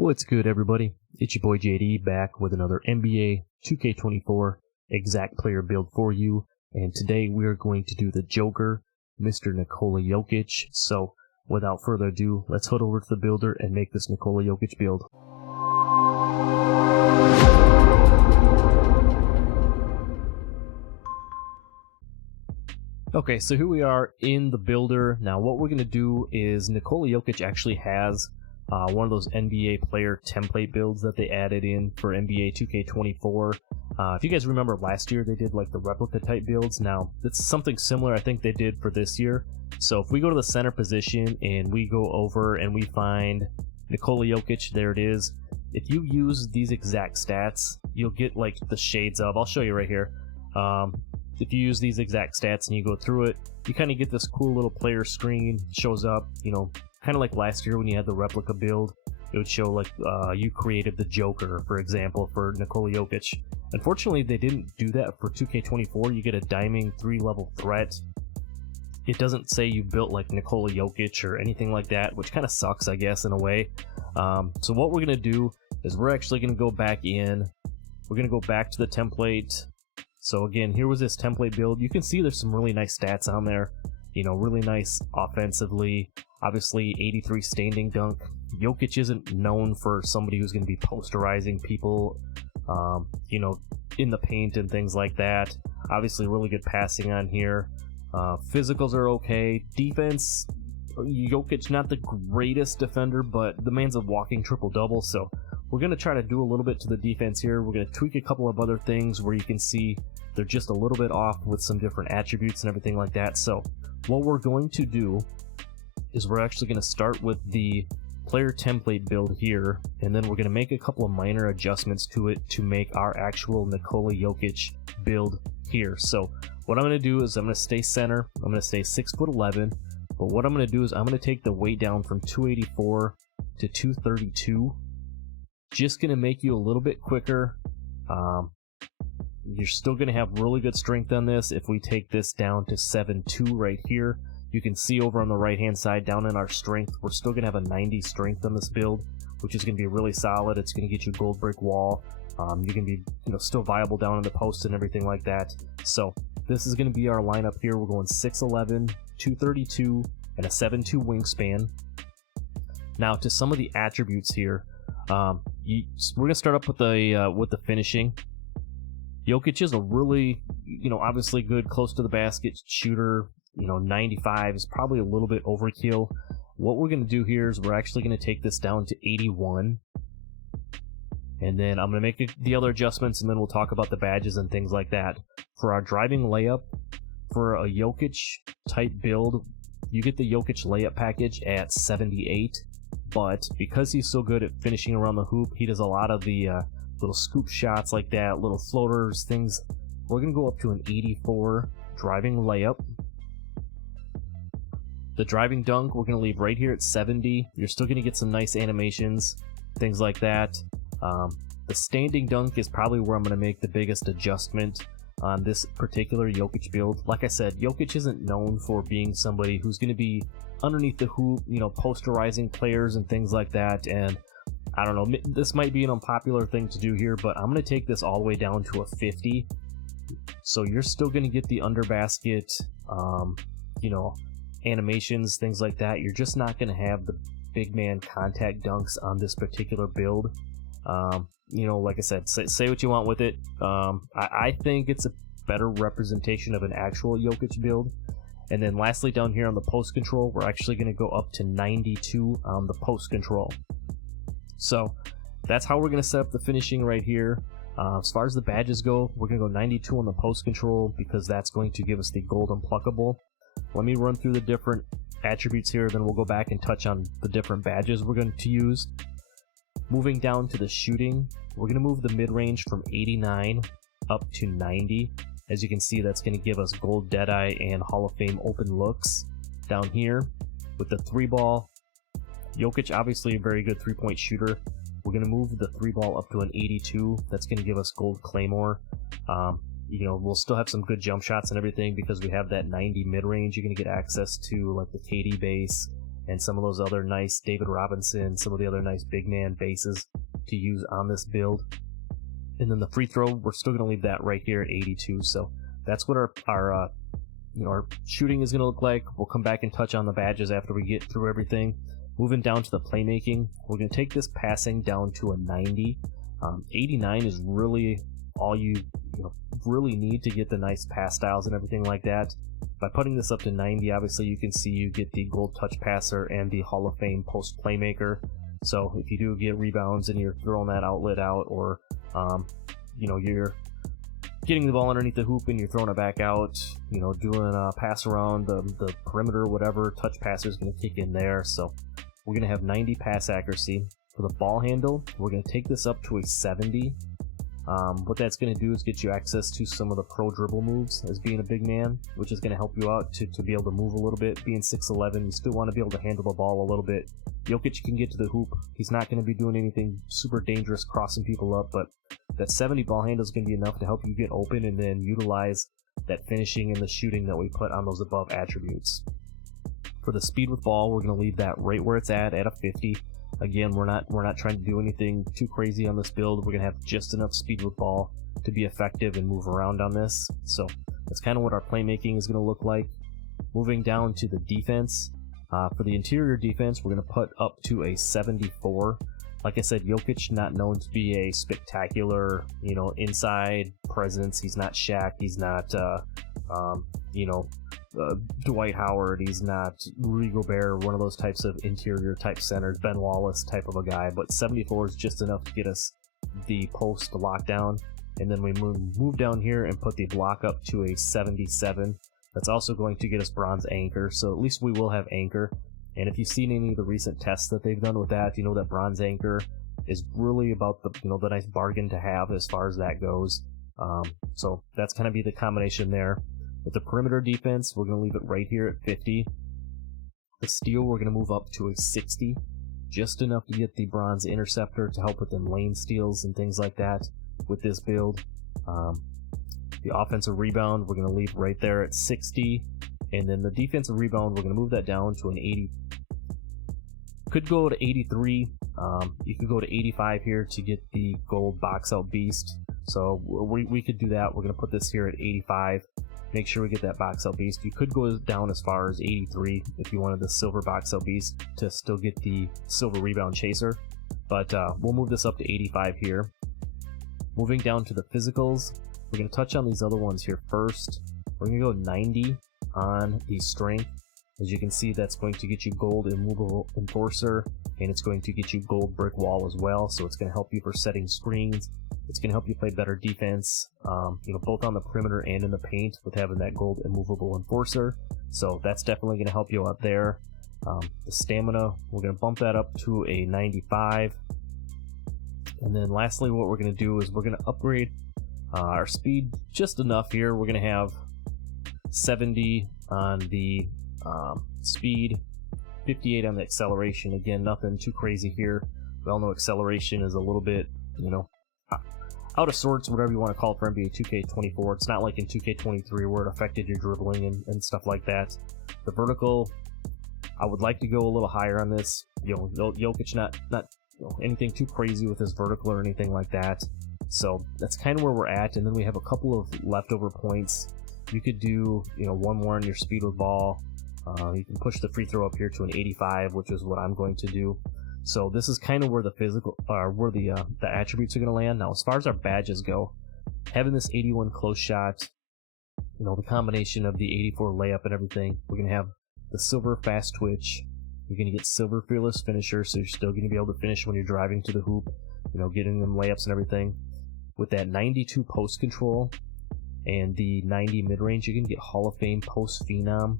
What's good, everybody? It's your boy JD back with another NBA 2K24 exact player build for you. And today we are going to do the Joker, Mr. Nikola Jokic. So without further ado, let's head over to the builder and make this Nikola Jokic build. Okay, so here we are in the builder. Now what we're going to do is Nikola Jokic actually has one of those NBA player template builds that they added in for NBA 2K24. If you guys remember last year, they did like the replica type builds. Now, it's something similar I think they did for this year. So if we go to the center position and we go over and we find Nikola Jokic, there it is. If you use these exact stats, you'll get like the shades of, I'll show you right here. If you use these exact stats and you go through it, you kind of get this cool little player screen, shows up, you know, kind of like last year when you had the replica build. It would show like you created the Joker, for example, for Nikola Jokic. Unfortunately, they didn't do that for 2K24. You get a diamond 3-level threat. It doesn't say you built like Nikola Jokic or anything like that, which kind of sucks, I guess, in a way. So what we're going to do is we're actually going to go back in. We're going to go back to the template. So again, here was this template build. You can see there's some really nice stats on there. You know, really nice offensively. Obviously, 83 standing dunk. Jokic isn't known for somebody who's going to be posterizing people, you know, in the paint and things like that. Obviously, really good passing on here. Physicals are okay. Defense, Jokic, not the greatest defender, but the man's a walking triple-double, so we're going to try to do a little bit to the defense here. We're going to tweak a couple of other things where you can see they're just a little bit off with some different attributes and everything like that. So what we're going to do is we're actually going to start with the player template build here, and then we're going to make a couple of minor adjustments to it to make our actual Nikola Jokic build here. So what I'm going to do is I'm going to stay center. I'm going to stay 6'11", but what I'm going to do is I'm going to take the weight down from 284 to 232. Just going to make you a little bit quicker. You're still going to have really good strength on this. If we take this down to 7'2" right here, you can see over on the right hand side down in our strength, we're still going to have a 90 strength on this build, which is going to be really solid. It's going to get you a gold brick wall. You can be, you know, still viable down in the post and everything like that. So this is going to be our lineup here. We're going 6'11", 232, and a 7'2" wingspan. Now to some of the attributes here, we're going to start up with the finishing. Jokic is a really, you know, obviously good close to the basket shooter. You know, 95 is probably a little bit overkill. What we're going to do here is we're actually going to take this down to 81. And then I'm going to make the other adjustments, and then we'll talk about the badges and things like that. For our driving layup, for a Jokic type build, you get the Jokic layup package at 78. But because he's so good at finishing around the hoop, he does a lot of the little scoop shots like that, little floaters, things. We're going to go up to an 84 driving layup. The driving dunk, we're going to leave right here at 70. You're still going to get some nice animations, things like that. The standing dunk is probably where I'm going to make the biggest adjustment on this particular Jokic build. Like I said, Jokic isn't known for being somebody who's going to be underneath the hoop, you know, posterizing players and things like that. And I don't know, this might be an unpopular thing to do here, but I'm going to take this all the way down to a 50. So you're still going to get the under basket, you know, animations, things like that. You're just not going to have the big man contact dunks on this particular build. You know, like I said, say what you want with it. I think it's a better representation of an actual Jokic build. And then lastly, down here on the post control, we're actually going to go up to 92 on the post control. So that's how we're going to set up the finishing right here. As far as the badges go, we're going to go 92 on the post control because that's going to give us the gold unpluckable. Let me run through the different attributes here, then we'll go back and touch on the different badges we're going to use. Moving down to the shooting, we're going to move the mid-range from 89 up to 90. As you can see, that's going to give us gold Deadeye and Hall of Fame open looks. Down here, with the 3-ball, Jokic, obviously a very good 3-point shooter. We're going to move the 3-ball up to an 82. That's going to give us gold Claymore. You know, we'll still have some good jump shots and everything because we have that 90 mid-range. You're going to get access to like the KD base and some of those other nice David Robinson, some of the other nice big man bases to use on this build. And then the free throw, we're still going to leave that right here at 82. So that's what our shooting is going to look like. We'll come back and touch on the badges after we get through everything. Moving down to the playmaking, we're going to take this passing down to a 90. 89 is really all you really need to get the nice pass styles and everything like that. By putting this up to 90, obviously you can see you get the gold touch passer and the Hall of Fame post playmaker. So if you do get rebounds and you're throwing that outlet out, or you're getting the ball underneath the hoop and you're throwing it back out, doing a pass around the perimeter, whatever, touch passer is going to kick in there. So we're going to have 90 pass accuracy. For the ball handle, we're going to take this up to a 70. What that's going to do is get you access to some of the pro dribble moves as being a big man, which is going to help you out to be able to move a little bit. Being 6'11", you still want to be able to handle the ball a little bit. Jokic can get to the hoop. He's not going to be doing anything super dangerous crossing people up, but that 70 ball handle is going to be enough to help you get open and then utilize that finishing and the shooting that we put on those above attributes. For the speed with ball, we're going to leave that right where it's at a 50. Again, we're not trying to do anything too crazy on this build. We're going to have just enough speed with ball to be effective and move around on this. So that's kind of what our playmaking is going to look like. Moving down to the defense. For the interior defense, we're going to put up to a 74. Like I said, Jokic not known to be a spectacular, inside presence. He's not Shaq. He's not, Dwight Howard. He's not Rudy Gobert, one of those types of interior type centers, Ben Wallace type of a guy. But 74 is just enough to get us the post lockdown. And then we move down here and put the block up to a 77. That's also going to get us bronze anchor. So at least we will have anchor. And if you've seen any of the recent tests that they've done with that, you know that bronze anchor is really about the nice bargain to have as far as that goes. So that's going to be the combination there. With the perimeter defense, we're going to leave it right here at 50. The steal, we're going to move up to a 60. Just enough to get the bronze interceptor to help with them lane steals and things like that with this build. The offensive rebound, we're going to leave right there at 60. And then the defensive rebound, we're going to move that down to an 80. Could go to 83. You could go to 85 here to get the gold box out beast. So we could do that. We're going to put this here at 85. Make sure we get that box out beast. You could go down as far as 83 if you wanted the silver box out beast to still get the silver rebound chaser. But we'll move this up to 85 here. Moving down to the physicals, we're going to touch on these other ones here first. We're going to go 90 on the strength. As you can see, that's going to get you gold immovable enforcer, and it's going to get you gold brick wall as well. So it's going to help you for setting screens. It's going to help you play better defense, both on the perimeter and in the paint with having that gold immovable enforcer. So that's definitely going to help you out there. The stamina, we're going to bump that up to a 95. And then lastly, what we're going to do is we're going to upgrade our speed just enough here. We're going to have 70 on the speed, 58 on the acceleration. Again, nothing too crazy here. We all know acceleration is a little bit, out of sorts, whatever you want to call it for NBA 2K24. It's not like in 2K23 where it affected your dribbling and stuff like that. The vertical, I would like to go a little higher on this. Jokic not anything too crazy with his vertical or anything like that. So that's kind of where we're at. And then we have a couple of leftover points. You could do, one more on your speed with ball. You can push the free throw up here to an 85, which is what I'm going to do. So this is kind of where the the attributes are going to land. Now, as far as our badges go, having this 81 close shot, the combination of the 84 layup and everything, we're going to have the silver fast twitch. You're going to get silver fearless finisher, so you're still going to be able to finish when you're driving to the hoop, getting them layups and everything. With that 92 post control and the 90 mid range, you can get Hall of Fame post phenom,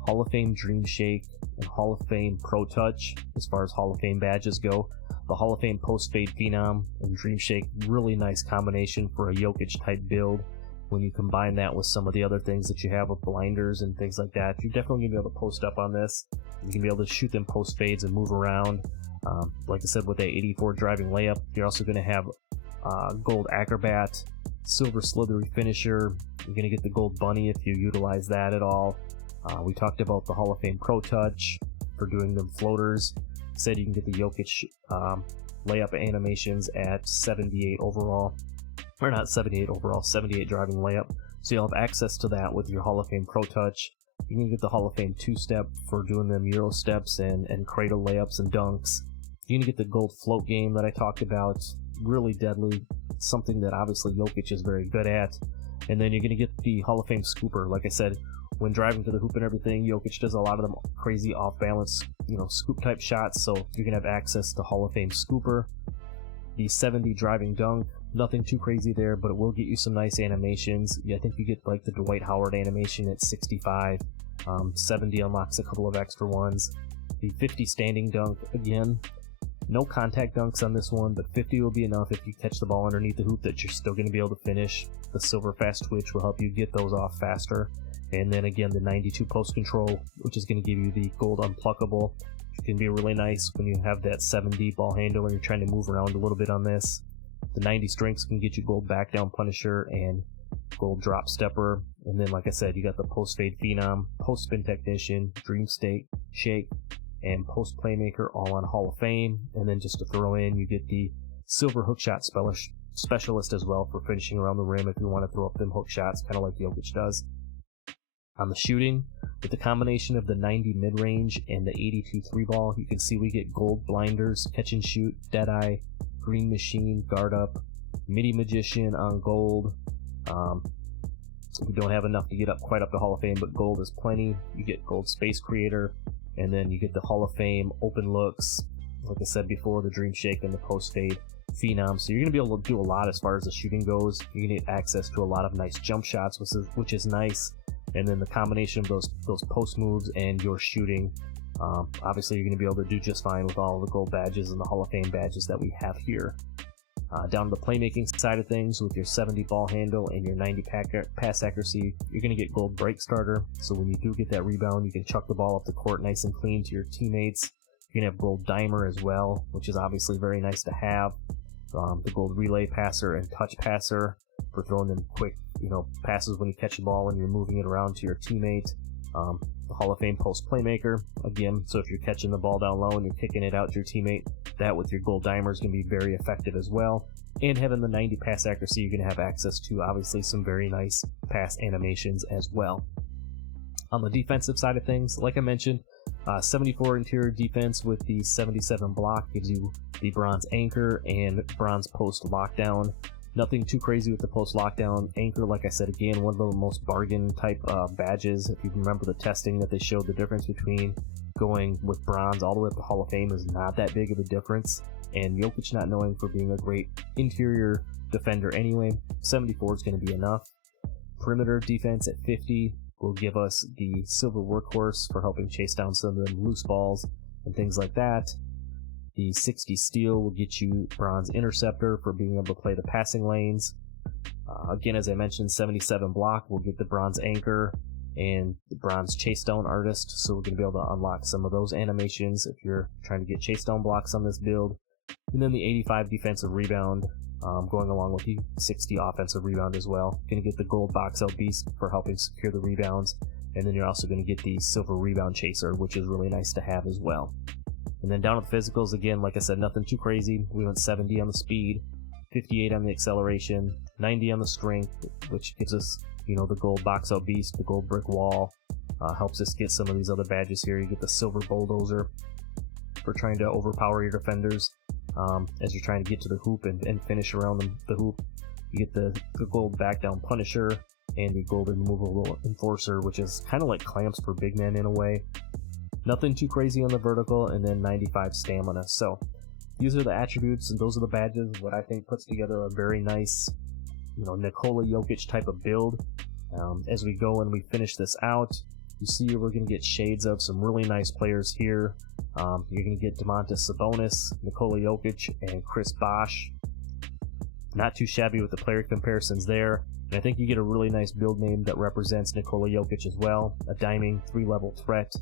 Hall of Fame Dream Shake, and Hall of Fame Pro Touch as far as Hall of Fame badges go. The Hall of Fame Post Fade Phenom and Dream Shake, really nice combination for a Jokic type build. When you combine that with some of the other things that you have with blinders and things like that, you're definitely going to be able to post up on this. You're going to be able to shoot them post fades and move around. Like I said, with that 84 driving layup, you're also going to have gold acrobat, silver slithery finisher. You're going to get the gold bunny if you utilize that at all. We talked about the Hall of Fame Pro Touch, for doing them floaters. Said you can get the Jokic layup animations at 78 overall, or not 78 overall, 78 driving layup. So you'll have access to that with your Hall of Fame Pro Touch. You can get the Hall of Fame 2-step for doing them Euro steps and cradle layups and dunks. You can get the gold float game that I talked about, really deadly, something that obviously Jokic is very good at. And then you're going to get the Hall of Fame scooper. Like I said, when driving to the hoop and everything, Jokic does a lot of them crazy off-balance, scoop type shots, so you can have access to Hall of Fame scooper. The 70 driving dunk, nothing too crazy there, but it will get you some nice animations. I think you get like the Dwight Howard animation at 65. 70 unlocks a couple of extra ones. The 50 standing dunk, again, no contact dunks on this one, but 50 will be enough if you catch the ball underneath the hoop that you're still going to be able to finish. The silver fast twitch will help you get those off faster. And then again, the 92 post control, which is going to give you the gold unpluckable, which can be really nice when you have that 70 ball handle and you're trying to move around a little bit on this. The 90 strengths can get you gold back down punisher and gold drop stepper. And then, like I said, you got the post fade phenom, post spin technician, dream state, shake, and post playmaker all on Hall of Fame. And then just to throw in, you get the silver hook shot specialist as well for finishing around the rim if you want to throw up them hook shots, kind of like Jokic does. On the shooting, with the combination of the 90 mid-range and the 82 3-ball, you can see we get gold blinders, catch and shoot, deadeye, green machine, guard up, midi magician on gold. We don't have enough to get up quite up to Hall of Fame, but gold is plenty. You get gold space creator, and then you get the Hall of Fame open looks, like I said before, the dream shake and the post fade phenom. So you're going to be able to do a lot as far as the shooting goes. You're going to get access to a lot of nice jump shots, which is nice. And then the combination of those post moves and your shooting, obviously you're going to be able to do just fine with all the gold badges and the Hall of Fame badges that we have here. Down to the playmaking side of things, with your 70 ball handle and your 90 pass accuracy, you're going to get gold break starter. So when you do get that rebound, you can chuck the ball up the court nice and clean to your teammates. You're going to have gold dimer as well, which is obviously very nice to have. The gold relay passer and touch passer for throwing them quick, passes when you catch the ball and you're moving it around to your teammate. The Hall of Fame post playmaker, again, so if you're catching the ball down low and you're kicking it out to your teammate, that with your gold dimer is going to be very effective as well. And having the 90 pass accuracy, you're going to have access to obviously some very nice pass animations as well. On the defensive side of things, like I mentioned, 74 interior defense with the 77 block gives you the bronze anchor and bronze post lockdown. Nothing too crazy with the post lockdown anchor. Like I said, again, one of the most bargain type badges. If you remember the testing that they showed, the difference between going with bronze all the way up to Hall of Fame is not that big of a difference. And Jokic not knowing for being a great interior defender anyway, 74 is going to be enough. Perimeter defense at 50 will give us the silver workhorse for helping chase down some of the loose balls and things like that. The 60 steal will get you bronze interceptor for being able to play the passing lanes. Again, as I mentioned, 77 block will get the bronze anchor and the bronze chase down artist, so we're going to be able to unlock some of those animations if you're trying to get chase down blocks on this build. And then the 85 defensive rebound, going along with the 60 offensive rebound as well. Going to get the gold box out beast for helping secure the rebounds, and then you're also going to get the silver rebound chaser, which is really nice to have as well. And then down to the physicals, again, like I said, nothing too crazy. We went 70 on the speed, 58 on the acceleration, 90 on the strength, which gives us, the gold box out beast, the gold brick wall, helps us get some of these other badges here. You get the silver bulldozer for trying to overpower your defenders as you're trying to get to the hoop and finish around the hoop. You get the gold back down punisher and the gold removable enforcer, which is kind of like clamps for big men in a way. Nothing too crazy on the vertical, and then 95 stamina. So these are the attributes and those are the badges, what I think puts together a very nice, Nikola Jokic type of build. As we go and we finish this out, you see we're going to get shades of some really nice players here. You're going to get Domantas Sabonis, Nikola Jokic, and Chris Bosh. Not too shabby with the player comparisons there. And I think you get a really nice build name that represents Nikola Jokic as well. A diming 3-level threat.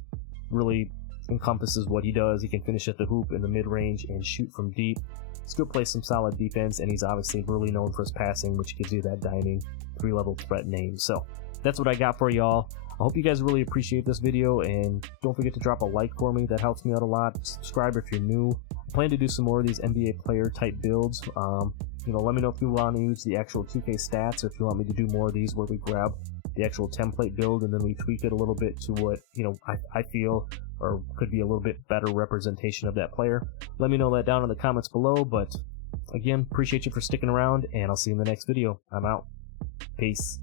Really encompasses what he does. He can finish at the hoop in the mid-range and shoot from deep. Still plays some solid defense, and he's obviously really known for his passing, which gives you that diming 3-level threat name. So that's what I got for y'all. I hope you guys really appreciate this video, and don't forget to drop a like for me. That helps me out a lot. Subscribe if you're new. I plan to do some more of these NBA player type builds. Let me know if you want to use the actual 2K stats, or if you want me to do more of these where we grab the actual template build and then we tweak it a little bit to what I feel or could be a little bit better representation of that player. Let me know that down in the comments below. But again, appreciate you for sticking around, and I'll see you in the next video. I'm out. Peace.